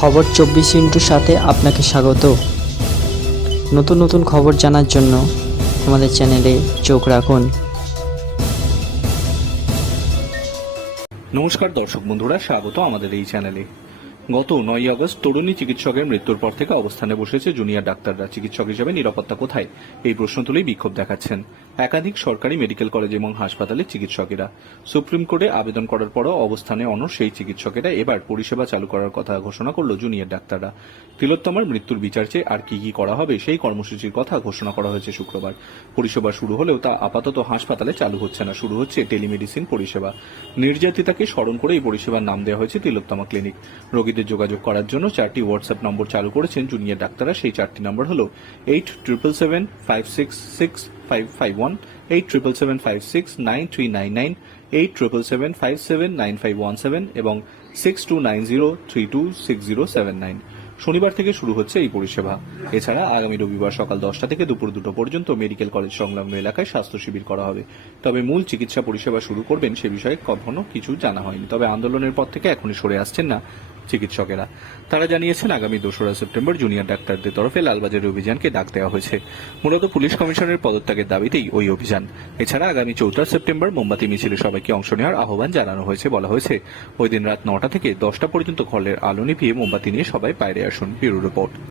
খবর চব্বিশ ইন্টুর সাথে আপনাকে স্বাগত। নতুন নতুন খবর জানার জন্য আমাদের চ্যানেলে চোখ রাখুন। নমস্কার দর্শক বন্ধুরা, স্বাগত আমাদের এই চ্যানেলে। গত নয় আগস্ট তরুণী চিকিৎসকের মৃত্যুর পর থেকে অবস্থানে বসেছে জুনিয়র ডাক্তাররা। চিকিৎসক হিসেবে নিরাপত্তা কোথায়? এই প্রশ্ন তুলেই বিক্ষোভ দেখাচ্ছেন। একাধিক সরকারি মেডিকেল কলেজ এবং হাসপাতালের চিকিৎসকেরা। সুপ্রিম কোর্টে আবেদন করার পরও অবস্থানে অনর সেই চিকিৎসকেরা এবার পরিষেবা চালু করার কথা ঘোষণা করল জুনিয়র ডাক্তাররা। তিলোত্তমার মৃত্যুর বিচার চেয়ে আর কি কি করা হবে সেই কর্মসূচির কথা ঘোষণা করা হয়েছে শুক্রবার। পরিষেবা শুরু হলেও তা আপাতত হাসপাতালে চালু হচ্ছে না, শুরু হচ্ছে টেলিমেডিসিন পরিষেবা। নির্যাতিতাকে স্মরণ করে এই পরিষেবার নাম দেওয়া হয়েছে তিলোত্তমা ক্লিনিক। রোগীদের যোগাযোগ করার জন্য চারটি হোয়াটসঅ্যাপ নম্বর চালু করেছেন জুনিয়র ডাক্তাররা। সেই চারটি নম্বর হল eight triple seven five six six five five one eight triple seven five six nine three nine nine eight triple seven five seven nine five one seven এবং six two nine zero three two six zero seven nine শনিবার থেকে শুরু হচ্ছে এই পরিষেবা। এছাড়া আগামী রবিবার সকাল দশটা থেকে দুপুর দুটো পর্যন্ত মেডিকেল কলেজ সংলগ্ন এলাকায় স্বাস্থ্য শিবির করা হবে। তবে মূল চিকিৎসা পরিষেবা শুরু করবেন সে বিষয়ে কখনো কিছু জানা হয়নি। তবে আন্দোলনের পর থেকে এখনই সরে আসছেন না চিকিৎসকেরা। তারা জানিয়েছেন, আগামী দোসরা সেপ্টেম্বর জুনিয়র ডাক্তারদের তরফে লালবাজারের অভিযানকে ডাক দেওয়া হয়েছে। মূলত পুলিশ কমিশনের পদত্যাগের দাবিতেই ওই অভিযান। এছাড়া আগামী চৌঠা সেপ্টেম্বর মোমবাতি মিছিলে সবাইকে অংশ নেওয়ার আহ্বান জানানো হয়েছে বলা হয়েছে। ওই দিন রাত নটা থেকে দশটা পর্যন্ত ঘরের আলো নিভিয়ে মোমবাতি নিয়ে সবাই বাইরে আসুন। Bureau report.